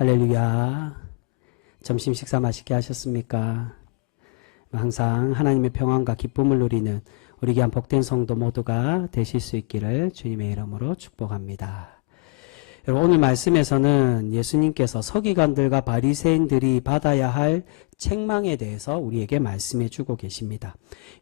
할렐루야. 점심 식사 맛있게 하셨습니까? 항상 하나님의 평안과 기쁨을 누리는 우리 귀한 복된 성도 모두가 되실 수 있기를 주님의 이름으로 축복합니다. 여러분, 오늘 말씀에서는 예수님께서 서기관들과 바리새인들이 받아야 할 책망에 대해서 우리에게 말씀해 주고 계십니다.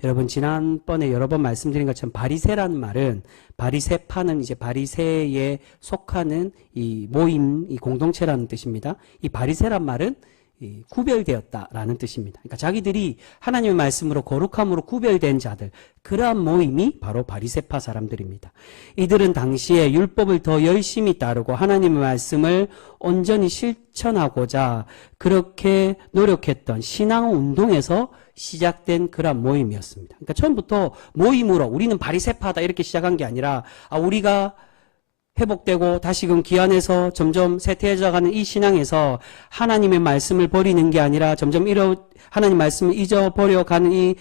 여러분, 지난번에 여러 번 말씀드린 것처럼 바리새라는 말은, 바리새파는 이제 바리새에 속하는 이 모임, 이 공동체라는 뜻입니다. 이 바리새란 말은 구별되었다라는 뜻입니다. 그러니까 자기들이 하나님의 말씀으로 거룩함으로 구별된 자들, 그러한 모임이 바로 바리새파 사람들입니다. 이들은 당시에 율법을 더 열심히 따르고 하나님의 말씀을 온전히 실천하고자 그렇게 노력했던 신앙 운동에서 시작된 그러한 모임이었습니다. 그러니까 처음부터 모임으로 우리는 바리새파다 이렇게 시작한 게 아니라 우리가 회복되고 다시금 기안에서 점점 쇠퇴해져가는 이 신앙에서 하나님의 말씀을 버리는 게 아니라 점점 하나님 말씀을 잊어버려가는 이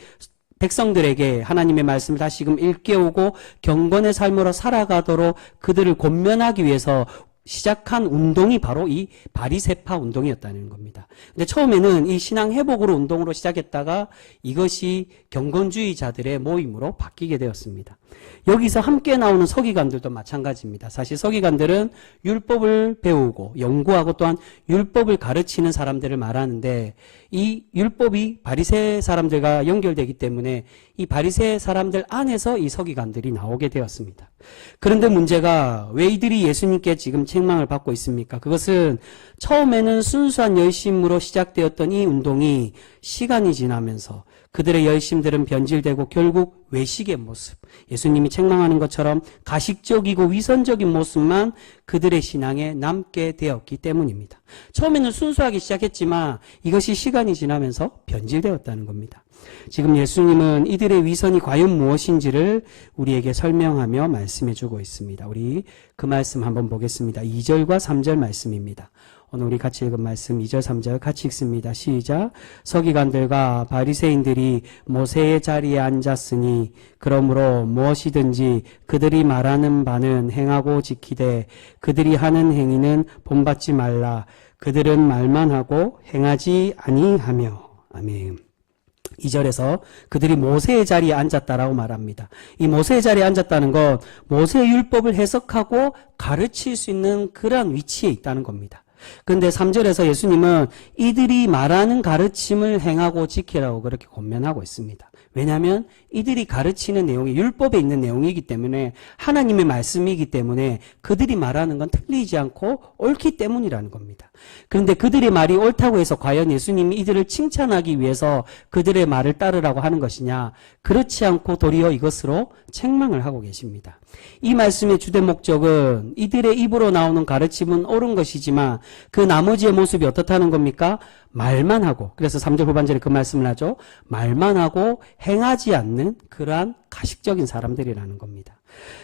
백성들에게 하나님의 말씀을 다시금 일깨우고 경건의 삶으로 살아가도록 그들을 권면하기 위해서 시작한 운동이 바로 이 바리새파 운동이었다는 겁니다. 근데 처음에는 이 신앙 회복으로 운동으로 시작했다가 이것이 경건주의자들의 모임으로 바뀌게 되었습니다. 여기서 함께 나오는 서기관들도 마찬가지입니다. 사실 서기관들은 율법을 배우고 연구하고 또한 율법을 가르치는 사람들을 말하는데, 이 율법이 바리새 사람들과 연결되기 때문에 이 바리새 사람들 안에서 이 서기관들이 나오게 되었습니다. 그런데 문제가 왜 이들이 예수님께 지금 책망을 받고 있습니까? 그것은 처음에는 순수한 열심으로 시작되었던 이 운동이 시간이 지나면서 그들의 열심들은 변질되고 결국 외식의 모습, 예수님이 책망하는 것처럼 가식적이고 위선적인 모습만 그들의 신앙에 남게 되었기 때문입니다. 처음에는 순수하게 시작했지만 이것이 시간이 지나면서 변질되었다는 겁니다. 지금 예수님은 이들의 위선이 과연 무엇인지를 우리에게 설명하며 말씀해주고 있습니다. 우리 그 말씀 한번 보겠습니다. 2절과 3절 말씀입니다. 오늘 우리 같이 읽은 말씀 2절 3절 같이 읽습니다. 시작. 서기관들과 바리새인들이 모세의 자리에 앉았으니 그러므로 무엇이든지 그들이 말하는 바는 행하고 지키되 그들이 하는 행위는 본받지 말라. 그들은 말만 하고 행하지 아니하며. 아멘. 2절에서 그들이 모세의 자리에 앉았다라고 말합니다. 이 모세의 자리에 앉았다는 건 모세의 율법을 해석하고 가르칠 수 있는 그러한 위치에 있다는 겁니다. 그런데 3절에서 예수님은 이들이 말하는 가르침을 행하고 지키라고 그렇게 권면하고 있습니다. 왜냐하면 이들이 가르치는 내용이 율법에 있는 내용이기 때문에, 하나님의 말씀이기 때문에 그들이 말하는 건 틀리지 않고 옳기 때문이라는 겁니다. 그런데 그들의 말이 옳다고 해서 과연 예수님이 이들을 칭찬하기 위해서 그들의 말을 따르라고 하는 것이냐? 그렇지 않고 도리어 이것으로 책망을 하고 계십니다. 이 말씀의 주된 목적은 이들의 입으로 나오는 가르침은 옳은 것이지만 그 나머지의 모습이 어떻다는 겁니까? 말만 하고, 그래서 3절 후반절에 그 말씀을 하죠. 말만 하고 행하지 않는 그러한 가식적인 사람들이라는 겁니다.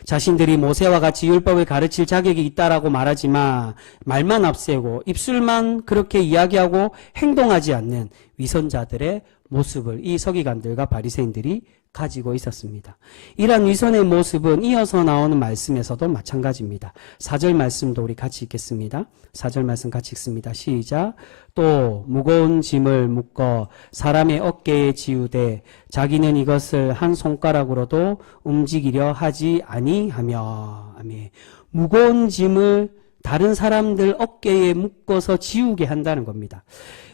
자신들이 모세와 같이 율법을 가르칠 자격이 있다라고 말하지만 말만 앞세고 입술만 그렇게 이야기하고 행동하지 않는 위선자들의 모습을 이 서기관들과 바리새인들이 가지고 있었습니다. 이러한 위선의 모습은 이어서 나오는 말씀에서도 마찬가지입니다. 4절 말씀도 우리 같이 읽겠습니다. 4절 말씀 같이 읽습니다. 시작. 또 무거운 짐을 묶어 사람의 어깨에 지우되 자기는 이것을 한 손가락으로도 움직이려 하지 아니하며. 아멘. 무거운 짐을 다른 사람들 어깨에 묶어서 지우게 한다는 겁니다.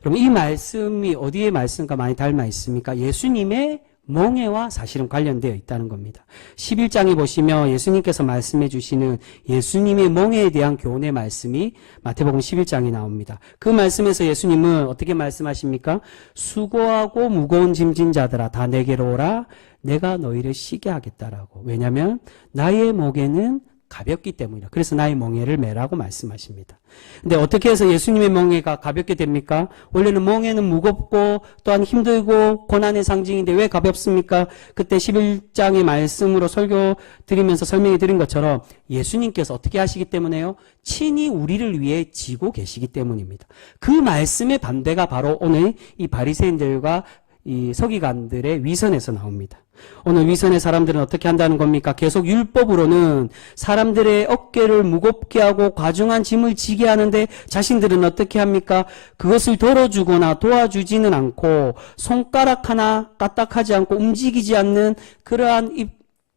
여러분, 이 말씀이 어디에 말씀과 많이 닮아 있습니까? 예수님의 멍에와 사실은 관련되어 있다는 겁니다. 11장에 보시면 예수님께서 말씀해 주시는 예수님의 멍에에 대한 교훈의 말씀이 마태복음 11장에 나옵니다. 그 말씀에서 예수님은 어떻게 말씀하십니까? 수고하고 무거운 짐진 자들아 다 내게로 오라. 내가 너희를 쉬게 하겠다라고. 왜냐하면 나의 멍에는 가볍기 때문이다. 그래서 나의 멍에를 매라고 말씀하십니다. 근데 어떻게 해서 예수님의 멍에가 가볍게 됩니까? 원래는 멍에는 무겁고 또한 힘들고 고난의 상징인데 왜 가볍습니까? 그때 11장의 말씀으로 설교 드리면서 설명해 드린 것처럼 예수님께서 어떻게 하시기 때문에요? 친히 우리를 위해 지고 계시기 때문입니다. 그 말씀의 반대가 바로 오늘 이 바리새인들과 이 서기관들의 위선에서 나옵니다. 오늘 위선의 사람들은 어떻게 한다는 겁니까? 계속 율법으로는 사람들의 어깨를 무겁게 하고 과중한 짐을 지게 하는데 자신들은 어떻게 합니까? 그것을 덜어주거나 도와주지는 않고 손가락 하나 까딱하지 않고 움직이지 않는 그러한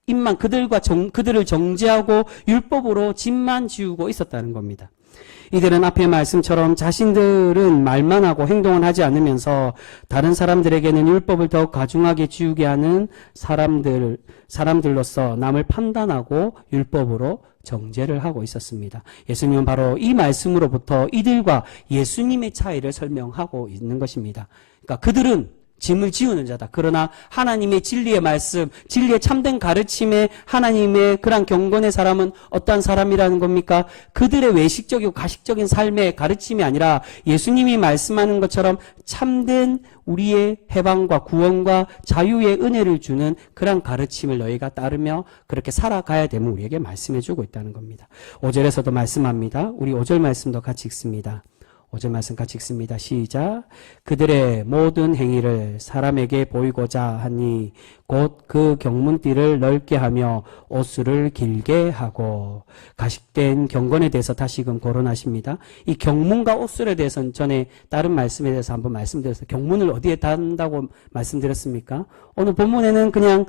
입만 그들을 정죄하고 율법으로 짐만 지우고 있었다는 겁니다. 이들은 앞의 말씀처럼 자신들은 말만 하고 행동은 하지 않으면서 다른 사람들에게는 율법을 더 과중하게 지우게 하는 사람들로서 남을 판단하고 율법으로 정죄를 하고 있었습니다. 예수님은 바로 이 말씀으로부터 이들과 예수님의 차이를 설명하고 있는 것입니다. 그러니까 그들은 짐을 지우는 자다. 그러나 하나님의 진리의 말씀, 진리의 참된 가르침에 하나님의 그런 경건의 사람은 어떠한 사람이라는 겁니까? 그들의 외식적이고 가식적인 삶의 가르침이 아니라 예수님이 말씀하는 것처럼 참된 우리의 해방과 구원과 자유의 은혜를 주는 그런 가르침을 너희가 따르며 그렇게 살아가야 됨을 우리에게 말씀해 주고 있다는 겁니다. 5절에서도 말씀합니다. 우리 5절 말씀도 같이 읽습니다. 5절 말씀 같이 읽습니다. 시작. 그들의 모든 행위를 사람에게 보이고자 하니 곧 그 경문띠를 넓게 하며 옷수를 길게 하고. 가식된 경건에 대해서 다시금 거론하십니다. 이 경문과 옷술에 대해서는 전에 다른 말씀에 대해서 한번 말씀드렸어요. 경문을 어디에 단다고 말씀드렸습니까? 오늘 본문에는 그냥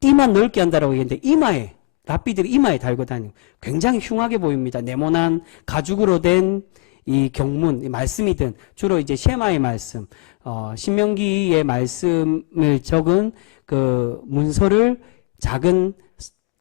띠만 넓게 한다라고 얘기했는데 이마에, 랍비들이 이마에 달고 다니고 굉장히 흉하게 보입니다. 네모난 가죽으로 된 이 경문, 이 말씀이든 주로 이제 셰마의 말씀, 신명기의 말씀을 적은 그 문서를 작은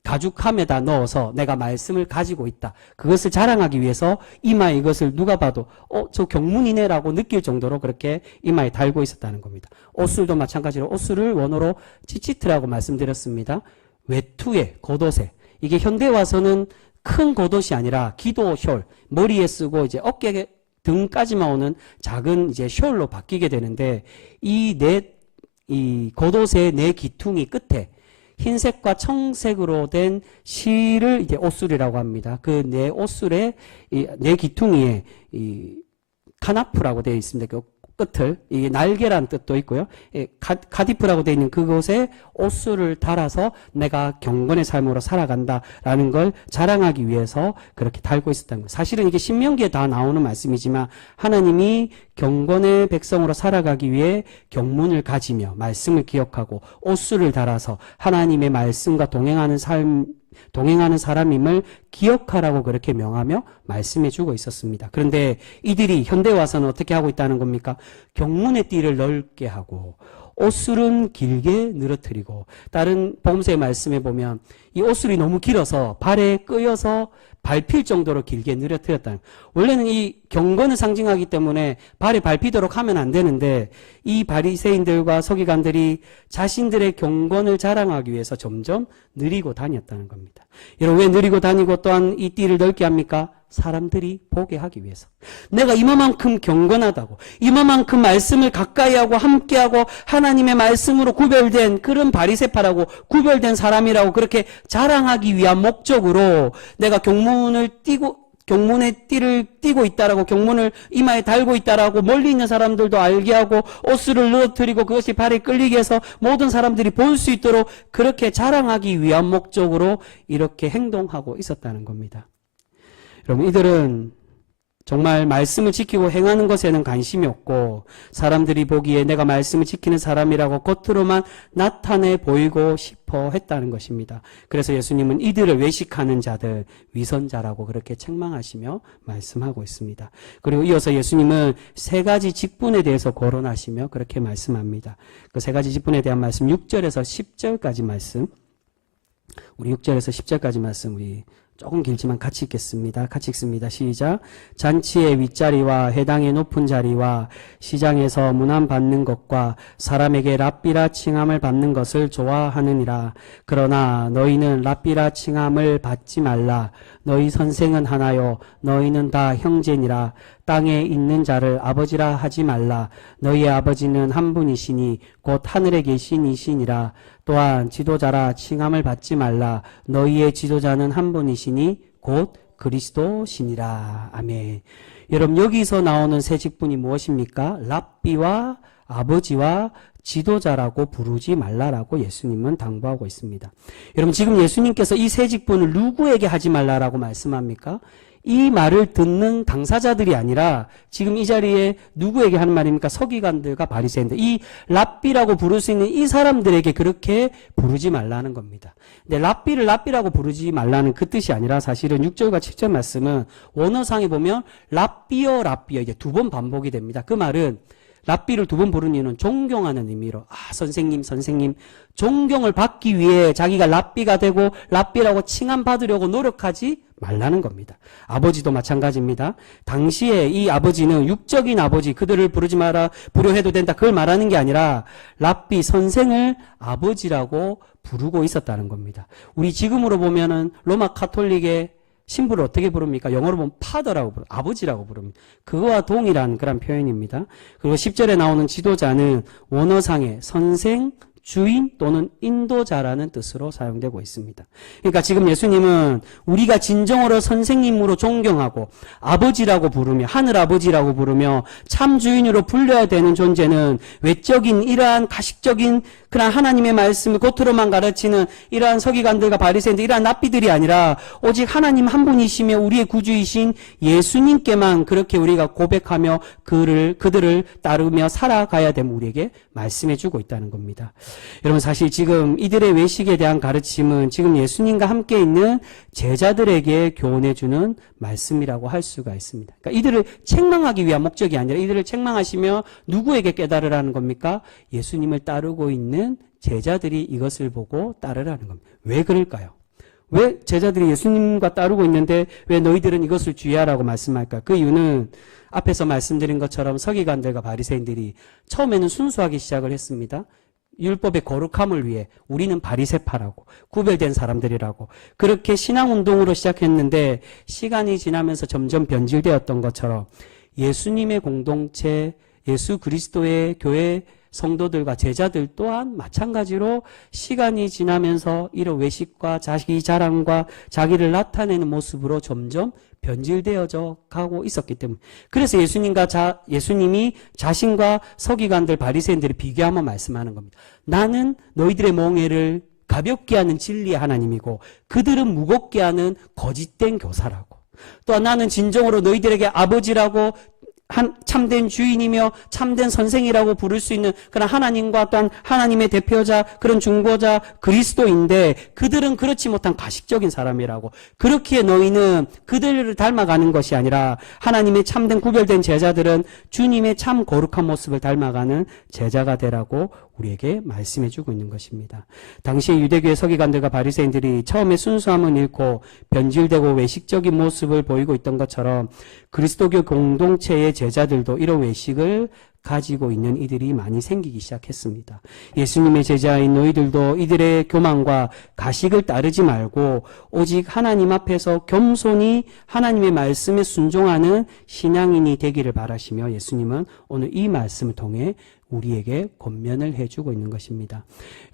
가죽함에다 넣어서 내가 말씀을 가지고 있다. 그것을 자랑하기 위해서 이마에 이것을 누가 봐도 저 경문이네라고 느낄 정도로 그렇게 이마에 달고 있었다는 겁니다. 옷술도 마찬가지로 옷술을 원어로 치치트라고 말씀드렸습니다. 외투에 겉옷에 이게 현대 와서는 큰 겉옷이 아니라 기도 숄, 머리에 쓰고 이제 어깨 등까지만 오는 작은 이제 숄로 바뀌게 되는데 이 겉옷의 네 기퉁이 끝에 흰색과 청색으로 된 실을 이제 옷술이라고 합니다. 그 네 옷술의 네 기퉁이에 이 카나프라고 되어 있습니다. 그 끝을 이게 날개란 뜻도 있고요. 카디프라고 되어 있는 그곳에 옷술을 달아서 내가 경건의 삶으로 살아간다라는 걸 자랑하기 위해서 그렇게 달고 있었다는 거예요. 사실은 이게 신명기에 다 나오는 말씀이지만 하나님이 경건의 백성으로 살아가기 위해 경문을 가지며 말씀을 기억하고 옷술을 달아서 하나님의 말씀과 동행하는 사람임을 기억하라고 그렇게 명하며 말씀해 주고 있었습니다. 그런데 이들이 현대 와서는 어떻게 하고 있다는 겁니까? 경문의 띠를 넓게 하고 옷술은 길게 늘어뜨리고 다른 복음서의 말씀에 보면 이 옷술이 너무 길어서 발에 끄여서 밟힐 정도로 길게 늘어뜨렸다는 원래는 이 경건을 상징하기 때문에 발에 밟히도록 하면 안 되는데 이 바리새인들과 서기관들이 자신들의 경건을 자랑하기 위해서 점점 느리고 다녔다는 겁니다. 여러분 왜 느리고 다니고 또한 이 띠를 넓게 합니까? 사람들이 보게 하기 위해서. 내가 이만큼 경건하다고 이만큼 말씀을 가까이 하고 함께하고 하나님의 말씀으로 구별된 그런 바리새파라고 구별된 사람이라고 그렇게 자랑하기 위한 목적으로 내가 경문의 띠를 띠고 있다라고 경문을 이마에 달고 있다라고 멀리 있는 사람들도 알게 하고 옷술을 늘어뜨리고 그것이 발에 끌리게 해서 모든 사람들이 볼 수 있도록 그렇게 자랑하기 위한 목적으로 이렇게 행동하고 있었다는 겁니다. 여러분 이들은 정말 말씀을 지키고 행하는 것에는 관심이 없고 사람들이 보기에 내가 말씀을 지키는 사람이라고 겉으로만 나타내 보이고 싶어 했다는 것입니다. 그래서 예수님은 이들을 외식하는 자들, 위선자라고 그렇게 책망하시며 말씀하고 있습니다. 그리고 이어서 예수님은 세 가지 직분에 대해서 거론하시며 그렇게 말씀합니다. 그 세 가지 직분에 대한 말씀 6절에서 10절까지 말씀 우리 6절에서 10절까지 말씀 우리 조금 길지만 같이 읽겠습니다. 같이 읽습니다. 시작. 잔치의 윗자리와 해당의 높은 자리와 시장에서 문안받는 것과 사람에게 랍비라 칭함을 받는 것을 좋아하느니라. 그러나 너희는 랍비라 칭함을 받지 말라. 너희 선생은 하나요. 너희는 다 형제니라. 땅에 있는 자를 아버지라 하지 말라. 너희의 아버지는 한 분이시니 곧 하늘에 계신 이시니라. 또한 지도자라 칭함을 받지 말라. 너희의 지도자는 한 분이시니 곧 그리스도시니라. 아멘. 여러분 여기서 나오는 세 직분이 무엇입니까? 랍비와 아버지와 지도자라고 부르지 말라라고 예수님은 당부하고 있습니다. 여러분, 지금 예수님께서 이 세 직분을 누구에게 하지 말라라고 말씀합니까? 이 말을 듣는 당사자들이 아니라 지금 이 자리에 누구에게 하는 말입니까? 서기관들과 바리새인들, 이 랍비라고 부를 수 있는 이 사람들에게 그렇게 부르지 말라는 겁니다. 근데 랍비를 랍비라고 부르지 말라는 그 뜻이 아니라 사실은 6절과 7절 말씀은 원어상에 보면 랍비어 이게 두 번 반복이 됩니다. 그 말은 랍비를 두 번 부르는 이유는 존경하는 의미로, 선생님 존경을 받기 위해 자기가 랍비가 되고 랍비라고 칭함받으려고 노력하지 말라는 겁니다. 아버지도 마찬가지입니다. 당시에 이 아버지는 육적인 아버지, 그들을 부르지 마라, 불효해도 된다, 그걸 말하는 게 아니라 랍비, 선생을 아버지라고 부르고 있었다는 겁니다. 우리 지금으로 보면은 로마 카톨릭의 신부를 어떻게 부릅니까? 영어로 보면 파더라고 부릅니다. 아버지라고 부릅니다. 그거와 동일한 그런 표현입니다. 그리고 10절에 나오는 지도자는 원어상의 선생, 주인 또는 인도자라는 뜻으로 사용되고 있습니다. 그러니까 지금 예수님은 우리가 진정으로 선생님으로 존경하고 아버지라고 부르며 하늘 아버지라고 부르며 참 주인으로 불려야 되는 존재는 외적인 이러한 가식적인 그런 하나님의 말씀을 겉으로만 가르치는 이러한 서기관들과 바리새인들, 이러한 랍비들이 아니라 오직 하나님 한 분이시며 우리의 구주이신 예수님께만 그렇게 우리가 고백하며 그들을 따르며 살아가야 됨을 우리에게 말씀해 주고 있다는 겁니다. 여러분, 사실 지금 이들의 외식에 대한 가르침은 지금 예수님과 함께 있는 제자들에게 교훈해 주는 말씀이라고 할 수가 있습니다. 그러니까 이들을 책망하기 위한 목적이 아니라 이들을 책망하시며 누구에게 깨달으라는 겁니까? 예수님을 따르고 있는 제자들이 이것을 보고 따르라는 겁니다. 왜 그럴까요? 왜 제자들이 예수님과 따르고 있는데 왜 너희들은 이것을 주의하라고 말씀할까요? 그 이유는 앞에서 말씀드린 것처럼 서기관들과 바리새인들이 처음에는 순수하게 시작을 했습니다. 율법의 거룩함을 위해 우리는 바리새파라고, 구별된 사람들이라고 그렇게 신앙운동으로 시작했는데 시간이 지나면서 점점 변질되었던 것처럼 예수님의 공동체, 예수 그리스도의 교회 성도들과 제자들 또한 마찬가지로 시간이 지나면서 이런 외식과 자기 자랑과 자기를 나타내는 모습으로 점점 변질되어져 가고 있었기 때문에, 그래서 예수님이 자신과 서기관들 바리새인들을 비교하며 말씀하는 겁니다. 나는 너희들의 멍에를 가볍게 하는 진리의 하나님이고 그들은 무겁게 하는 거짓된 교사라고, 또한 나는 진정으로 너희들에게 아버지라고 참된 주인이며 참된 선생이라고 부를 수 있는 그런 하나님과 또한 하나님의 대표자, 그런 중보자 그리스도인데 그들은 그렇지 못한 가식적인 사람이라고, 그렇기에 너희는 그들을 닮아가는 것이 아니라 하나님의 참된 구별된 제자들은 주님의 참 거룩한 모습을 닮아가는 제자가 되라고 우리에게 말씀해 주고 있는 것입니다. 당시에 유대교의 서기관들과 바리새인들이 처음에 순수함을 잃고 변질되고 외식적인 모습을 보이고 있던 것처럼 그리스도교 공동체의 제자들도 이런 외식을 가지고 있는 이들이 많이 생기기 시작했습니다. 예수님의 제자인 너희들도 이들의 교만과 가식을 따르지 말고 오직 하나님 앞에서 겸손히 하나님의 말씀에 순종하는 신앙인이 되기를 바라시며 예수님은 오늘 이 말씀을 통해 우리에게 권면을 해주고 있는 것입니다.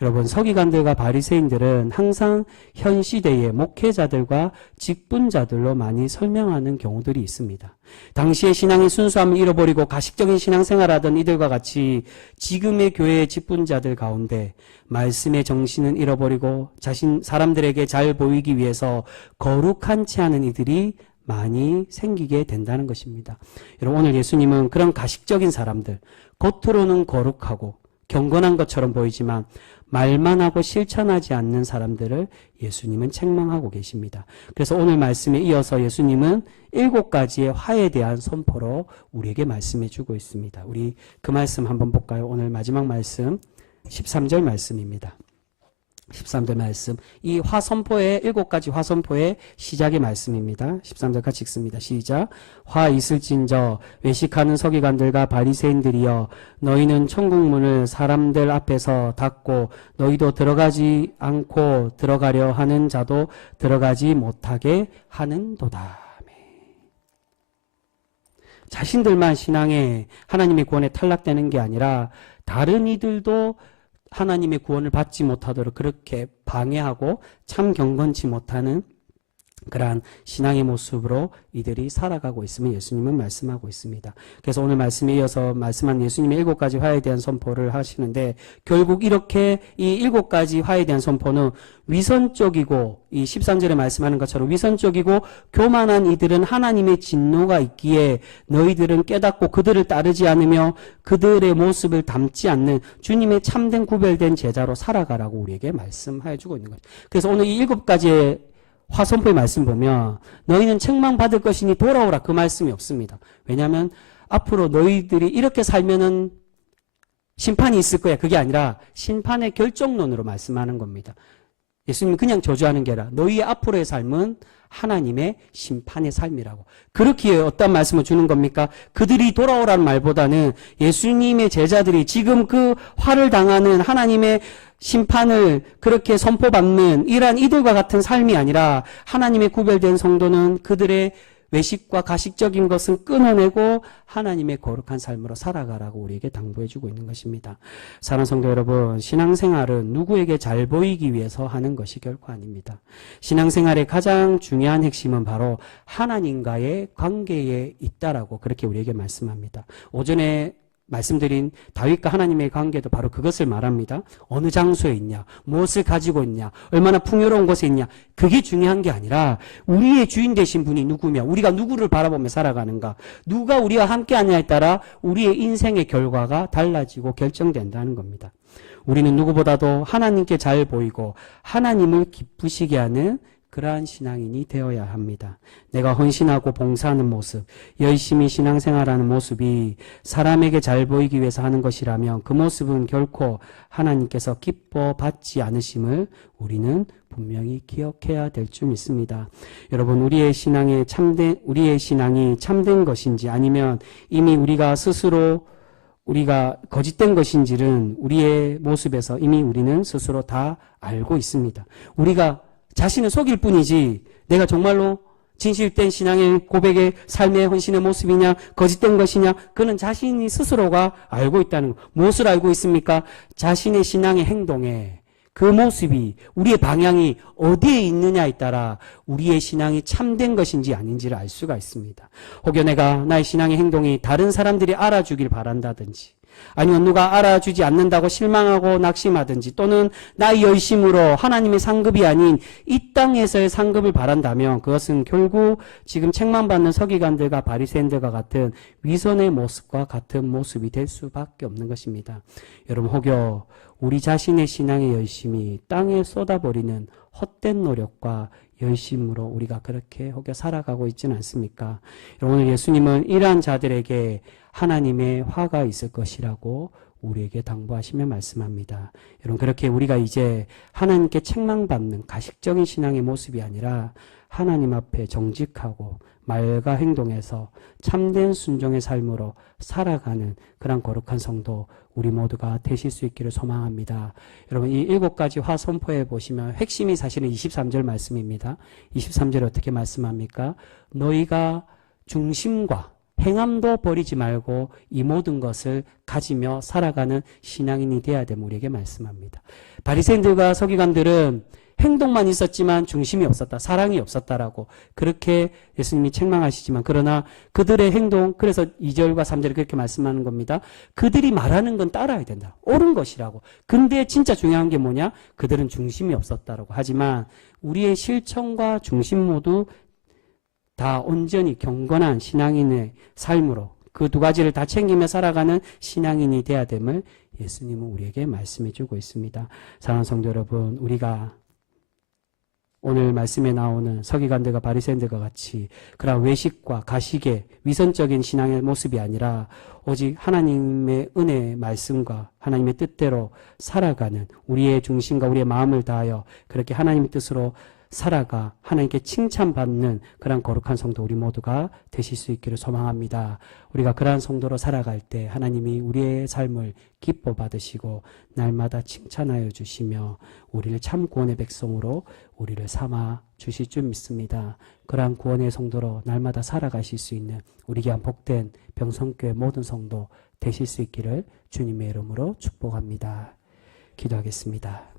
여러분, 서기관들과 바리새인들은 항상 현 시대의 목회자들과 직분자들로 많이 설명하는 경우들이 있습니다. 당시의 신앙의 순수함을 잃어버리고 가식적인 신앙생활하던 이들과 같이 지금의 교회의 직분자들 가운데 말씀의 정신은 잃어버리고 사람들에게 잘 보이기 위해서 거룩한치 않은 이들이 많이 생기게 된다는 것입니다. 여러분, 오늘 예수님은 그런 가식적인 사람들, 겉으로는 거룩하고 경건한 것처럼 보이지만 말만 하고 실천하지 않는 사람들을 예수님은 책망하고 계십니다. 그래서 오늘 말씀에 이어서 예수님은 7가지의 화에 대한 선포로 우리에게 말씀해 주고 있습니다. 우리 그 말씀 한번 볼까요? 오늘 마지막 말씀 13절 말씀입니다. 13절 말씀, 이 화선포의 7가지 화선포의 시작의 말씀입니다. 13절 같이 읽습니다. 시작. 화 있을진저 외식하는 서기관들과 바리새인들이여, 너희는 천국문을 사람들 앞에서 닫고 너희도 들어가지 않고 들어가려 하는 자도 들어가지 못하게 하는도다. 자신들만 신앙에 하나님의 구원에 탈락되는 게 아니라 다른 이들도 하나님의 구원을 받지 못하도록 그렇게 방해하고 참 경건치 못하는 그러한 신앙의 모습으로 이들이 살아가고 있음을 예수님은 말씀하고 있습니다. 그래서 오늘 말씀에 이어서 말씀한 예수님의 7가지 화에 대한 선포를 하시는데, 결국 이렇게 이 7가지 화에 대한 선포는 위선적이고, 이 13절에 말씀하는 것처럼 위선적이고 교만한 이들은 하나님의 진노가 있기에 너희들은 깨닫고 그들을 따르지 않으며 그들의 모습을 닮지 않는 주님의 참된 구별된 제자로 살아가라고 우리에게 말씀해 주고 있는 거죠. 그래서 오늘 이 7가지의 화선포의 말씀 보면 너희는 책망받을 것이니 돌아오라, 그 말씀이 없습니다. 왜냐하면 앞으로 너희들이 이렇게 살면은 심판이 있을 거야, 그게 아니라 심판의 결정론으로 말씀하는 겁니다. 예수님은 그냥 저주하는 게 아니라 너희의 앞으로의 삶은 하나님의 심판의 삶이라고. 그렇기에 어떤 말씀을 주는 겁니까? 그들이 돌아오라는 말보다는 예수님의 제자들이 지금 그 화를 당하는 하나님의 심판을 그렇게 선포받는 이러한 이들과 같은 삶이 아니라 하나님의 구별된 성도는 그들의 외식과 가식적인 것은 끊어내고 하나님의 거룩한 삶으로 살아가라고 우리에게 당부해주고 있는 것입니다. 사랑하는 성도 여러분, 신앙생활은 누구에게 잘 보이기 위해서 하는 것이 결코 아닙니다. 신앙생활의 가장 중요한 핵심은 바로 하나님과의 관계에 있다라고 그렇게 우리에게 말씀합니다. 오전에 말씀드린 다윗과 하나님의 관계도 바로 그것을 말합니다. 어느 장소에 있냐, 무엇을 가지고 있냐, 얼마나 풍요로운 곳에 있냐, 그게 중요한 게 아니라 우리의 주인 되신 분이 누구며 우리가 누구를 바라보며 살아가는가, 누가 우리와 함께하냐에 따라 우리의 인생의 결과가 달라지고 결정된다는 겁니다. 우리는 누구보다도 하나님께 잘 보이고 하나님을 기쁘시게 하는 그러한 신앙인이 되어야 합니다. 내가 헌신하고 봉사하는 모습, 열심히 신앙생활하는 모습이 사람에게 잘 보이기 위해서 하는 것이라면 그 모습은 결코 하나님께서 기뻐 받지 않으심을 우리는 분명히 기억해야 될 줄 믿습니다. 여러분, 우리의 신앙이 참된 것인지 아니면 이미 우리가 스스로 우리가 거짓된 것인지는 우리의 모습에서 이미 우리는 스스로 다 알고 있습니다. 우리가 자신을 속일 뿐이지 내가 정말로 진실된 신앙의 고백의 삶의 헌신의 모습이냐 거짓된 것이냐, 그는 자신이 스스로가 알고 있다는 것. 무엇을 알고 있습니까? 자신의 신앙의 행동에 그 모습이, 우리의 방향이 어디에 있느냐에 따라 우리의 신앙이 참된 것인지 아닌지를 알 수가 있습니다. 혹여 내가 나의 신앙의 행동이 다른 사람들이 알아주길 바란다든지, 아니면 누가 알아주지 않는다고 실망하고 낙심하든지, 또는 나의 열심으로 하나님의 상급이 아닌 이 땅에서의 상급을 바란다면 그것은 결국 지금 책망받는 서기관들과 바리새인들과 같은 위선의 모습과 같은 모습이 될 수밖에 없는 것입니다. 여러분, 혹여 우리 자신의 신앙의 열심이 땅에 쏟아버리는 헛된 노력과 열심으로 우리가 그렇게 혹여 살아가고 있지는 않습니까? 오늘 예수님은 이러한 자들에게 하나님의 화가 있을 것이라고 우리에게 당부하시며 말씀합니다. 여러분, 그렇게 우리가 이제 하나님께 책망받는 가식적인 신앙의 모습이 아니라 하나님 앞에 정직하고 말과 행동에서 참된 순종의 삶으로 살아가는 그런 거룩한 성도 우리 모두가 되실 수 있기를 소망합니다. 여러분, 이 7가지 화 선포에 보시면 핵심이 사실은 23절 말씀입니다. 23절에 어떻게 말씀합니까? 너희가 중심과 행함도 버리지 말고 이 모든 것을 가지며 살아가는 신앙인이 되어야 됨을 우리에게 말씀합니다. 바리새인들과 서기관들은 행동만 있었지만 중심이 없었다, 사랑이 없었다라고 그렇게 예수님이 책망하시지만, 그러나 그들의 행동, 그래서 2절과 3절에 그렇게 말씀하는 겁니다. 그들이 말하는 건 따라야 된다, 옳은 것이라고. 근데 진짜 중요한 게 뭐냐? 그들은 중심이 없었다라고. 하지만 우리의 실천과 중심 모두 다 온전히 경건한 신앙인의 삶으로 그 두 가지를 다 챙기며 살아가는 신앙인이 되어야 됨을 예수님은 우리에게 말씀해 주고 있습니다. 사랑하는 성도 여러분, 우리가 오늘 말씀에 나오는 서기관들과 바리새인들과 같이 그런 외식과 가식의 위선적인 신앙의 모습이 아니라 오직 하나님의 은혜의 말씀과 하나님의 뜻대로 살아가는, 우리의 중심과 우리의 마음을 다하여 그렇게 하나님의 뜻으로 살아가 하나님께 칭찬받는 그런 거룩한 성도 우리 모두가 되실 수 있기를 소망합니다. 우리가 그러한 성도로 살아갈 때 하나님이 우리의 삶을 기뻐 받으시고 날마다 칭찬하여 주시며 우리를 참 구원의 백성으로 우리를 삼아 주실 줄 믿습니다. 그러한 구원의 성도로 날마다 살아가실 수 있는 우리 귀한 복된 병성교회 모든 성도 되실 수 있기를 주님의 이름으로 축복합니다. 기도하겠습니다.